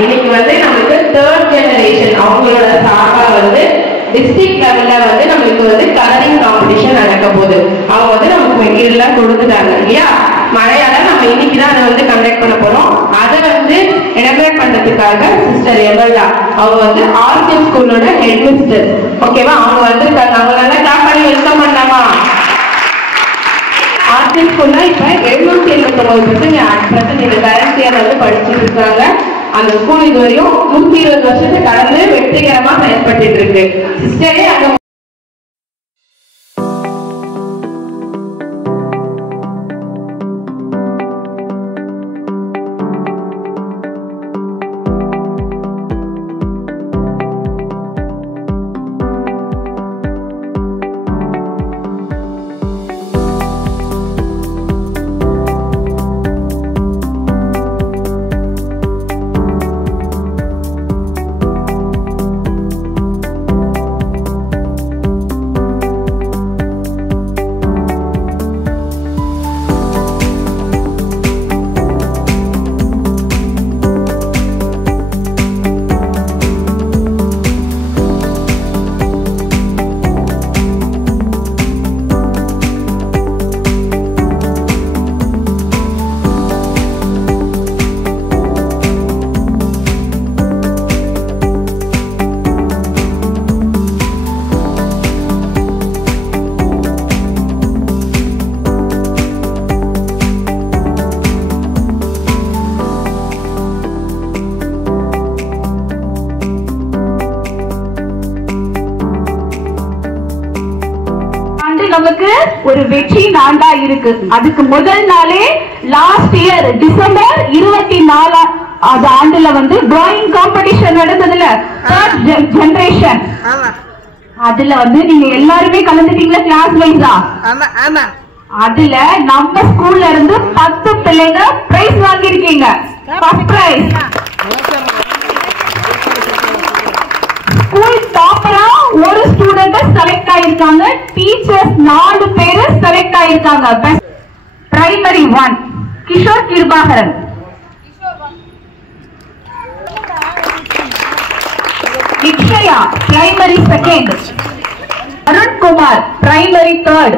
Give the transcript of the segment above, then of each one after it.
இன்னைக்கு வந்து நமக்கு 3rd ஜெனரேஷன் அவங்களோட சார்பா வந்து டிஸ்ட்ரிக்ட் லெவல்ல வந்து நமக்கு வந்து கலரிங் காம்படிஷன் நடக்க போகுது. அவங்க வந்து நமக்கு மெட்டீரியல்லாம் கொடுத்துட்டாங்க இல்லையா. மழையால நம்ம இன்னைக்கு தான் அதை வந்து கண்டக்ட் பண்ண போறோம். அதை வந்து இனாகிரேட் பண்றதுக்காக சிஸ்டர் எவல்டா அவங்க வந்து ஆர்சிஎம் ஸ்கூலோட ஹெட் மிஸ்டர். ஓகேவா, அவங்க வந்திருக்காங்க. அவங்க நல்லா கிளாப் பண்ணி வெல்கம் பண்ணலாமா? ஆர்சிஎம் ஸ்கூல்ல இப்ப 779 பசங்க இந்த கரண்ட் இயர்ல வந்து படிச்சுட்டு இருக்காங்க. அந்த ஸ்கூல் இதுவரையும் 120 வருஷத்தை கடந்து வெற்றிகரமா செயல்பட்டு இருக்கு. சிஸ்டரே அந்த நமக்கு ஒரு வெற்றி நாளா இருக்கு. அதுக்கு முதல் நாளே லாஸ்ட் இயர் டிசம்பர் 24 ஆண்டுல வந்து டிராயிங் காம்படிஷன் நடந்ததுல 3rd ஜெனரேஷன். அதுல வந்து நீங்க எல்லாருமே கலந்துட்டீங்களா கிளாஸ் வைஸா? அதுல நம்ம ஸ்கூல்ல இருந்து 10 பிள்ளைங்க பிரைஸ் வாங்கிருக்கீங்க. ஃபர்ஸ்ட் பிரைஸ் ஸ்கூல் டாப்பரா ஒரு ஸ்டூடெண்ட் செலக்ட் ஆயிருக்காங்க. டீச்சர்ஸ் 4 பேர் செலக்ட் ஆயிருக்காங்க. Primary 1 Kishore Kirubakaran, Nikshaya primary 2, Arunkumar primary 3rd,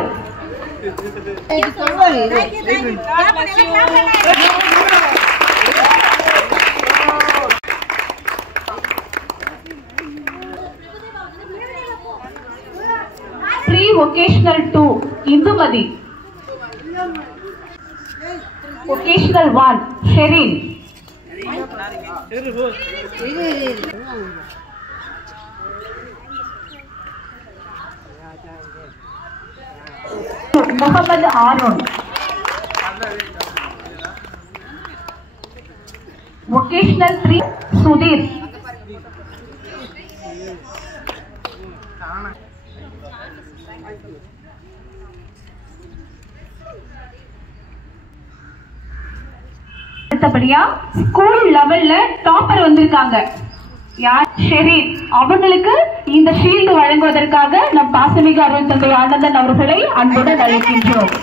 Vocational 2 Indumadi, Vocational 1 Sherin, Muhammad Arun, Vocational 3 Sudhir, அடுத்தபடியா ஸ்கூல் லெவல்ல டாப்பர் வந்திருக்காங்க. யார்? ஷெரீன். அவங்களுக்கு இந்த ஷீல்டு வழங்குவதற்காக நம் பாசமிகு அருள் தந்தை ஆனந்தன் அவர்களை அன்புடன் அழைக்கின்றோம்.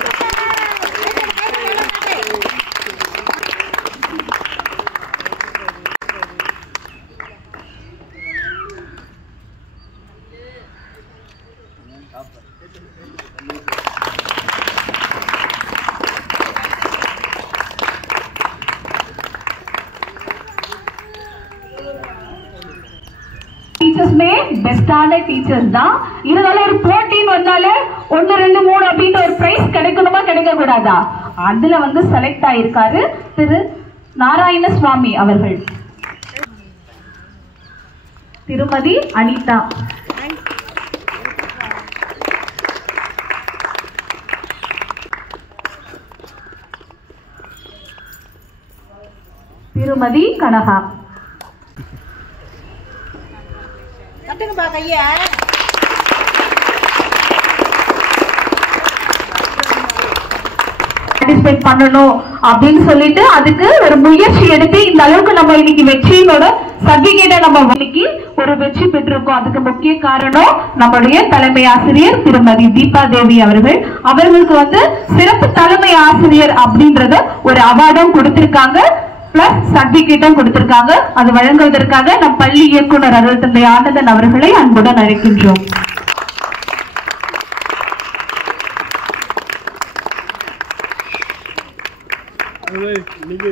பெஸ்டான டீச்சர்ஸ் தான். இருந்தாலும் ஒரு போட்டின்னு வந்தாலே 1 2 3 அப்படின்ற ஒரு பிரைஸ் கிடைக்கணுமா கிடைக்க கூடாதா? அதுல வந்து செலக்ட் ஆயிருக்காரு திரு நாராயணசுவாமி அவர்கள். திருமதி அனிதா, திருமதி கனகா, பார்ட்டிசிபேட் பண்ணணும் அப்படின்னு சொல்லிட்டு அதுக்கு ஒரு முயற்சி எடுத்து இந்த அளவுக்கு நம்ம இன்னைக்கு வெற்றியோட சர்டிபிகேட்டை நம்ம இன்னைக்கு ஒரு வெற்றி பெற்றிருக்கோம். அதுக்கு முக்கிய காரணம் நம்மளுடைய தலைமை ஆசிரியர் திருமதி தீபா தேவி அவர்கள். அவர்களுக்கு வந்து சிறப்பு தலைமை ஆசிரியர் அப்படின்றத ஒரு அவார்டும் கொடுத்திருக்காங்க. பிளஸ் சர்டிபிகேட்டும் கொடுத்திருக்காங்க. அது வழங்குவதற்காக நம் பள்ளி இயக்குனர் அருள் தந்தை ஆனந்தன் அவர்களை அன்புடன் அழைக்கின்றோம். நீங்க